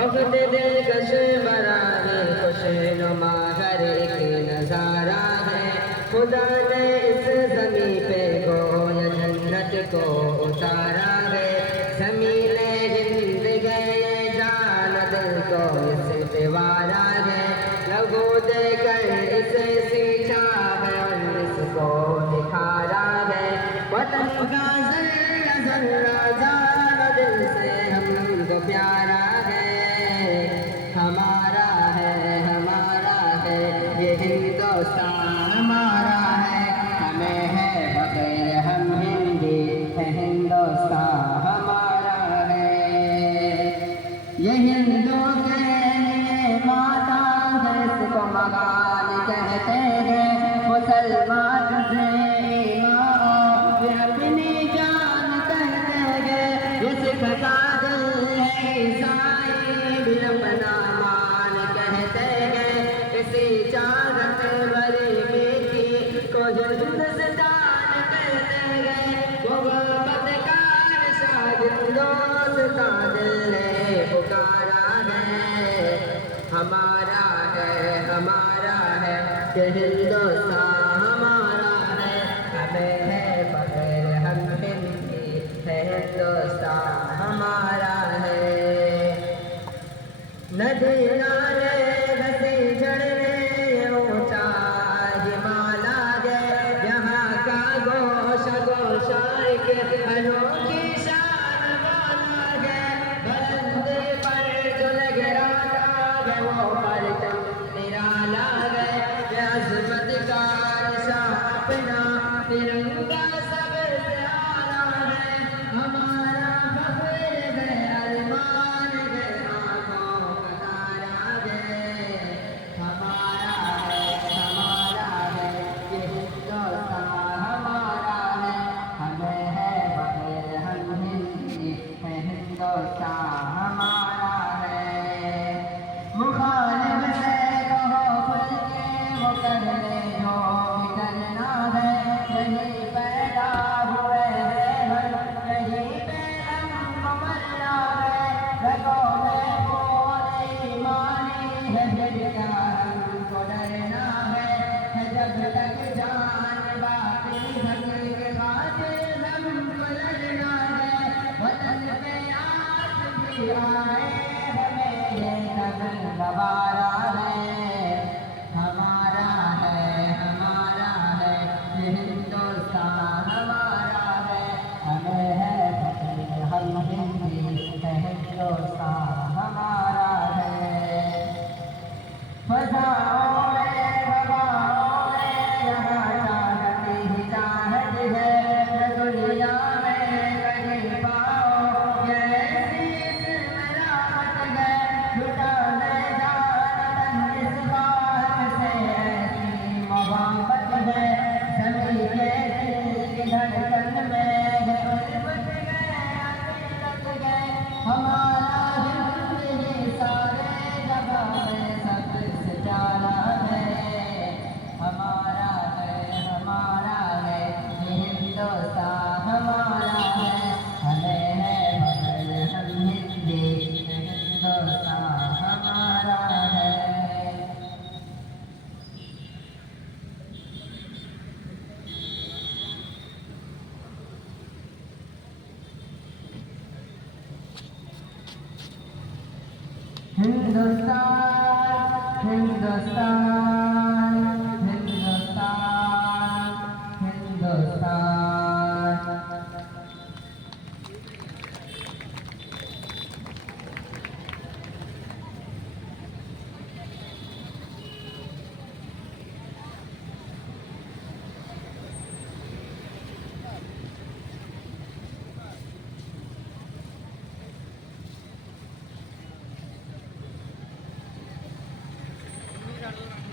बहुत दिलकश बराए खुश नुमा हर एक नजारा है। खुदा ने इस ज़मीं पे गोया जन्नत को उतारा है। ज़मीने हिंद गए जान दिल को इस दीवारा है। लहू देकर इसे सींचा है और इसको निखारा है। वतन का ज़र्रा ज़र्रा जान दिल से हमको प्यारा है। हमारा है ये हिंदुस्तान हमारा है। हमें है बगैर हम हिंदी है हिंदुस्तान हमारा है। ये हिंदू के लिए माता है इसको मकान कहते हैं। मुसलमान से ईमान ये अपनी जान कहते हैं। ये सिख का दिल है ईसाई भी अपना मान कहते हैं। इसी चाहत भरी बेटी को हिंदुस्तान कहते हैं। वो गुर्बतकार शाद हिंदुस्तान दिल ने पुकारा है। हमारा है कि हिंदुस्तान हमारा है। हमें है बगैर हम हिंदी है हिंदुस्तान हमारा है। नदी नाले बसे झरने ऊंचा हिमालय है। यहाँ का गोशा के अनोखी शान वाला है। बरंदे पर जो लहराता है वो परचम निराला है। अज़मत का निशान अपना तिरंगा सबसे आला है। हमारा फख्र है अरमान है आँखों का तारा है। हमारा है ये हिंदुस्तान हमारा है। हमें है बगैर हम हिंदी है हिंदुस्तान हमारा है। मुखालिफ से कहो खुल के वो कर ले जो भी करना है। यहीं पैदा हुए हैं हम यहीं पे हमको मरना है। रगों में कोई ईमानी है फिर क्या हमको डरना है। जब तक जान बाकी हक के खातिर हमको लड़ना है। वतन पे आज भी आए हमें ये सब गवारा है। हमारा है ये हिंदुस्तान हमारा है। हमें है बगैर हम हिंदी है हिंदुस्तान हमारा है। फजाओं में हवाओं में यहाँ चाहती ही चाहत है। दुनिया में कहीं पाओ ये ऐसी इसमें राहत है। लुटाने जान इस बात से ऐसी मोहब्बत है। ज़मीं के दिल की धड़कन में है उल्फत है अकीदत है। हमारा हिंद ही सारे जगह में सबसे प्यारा है। हमारा है ये हिंदुस्तान हमारा है। हमें है बगैर हम हिंदी ये हिंदुस्तान हमारा है। हिंदुस्तान हिंदुस्तान हिंदुस्तान हिंदुस्तान। Gracias.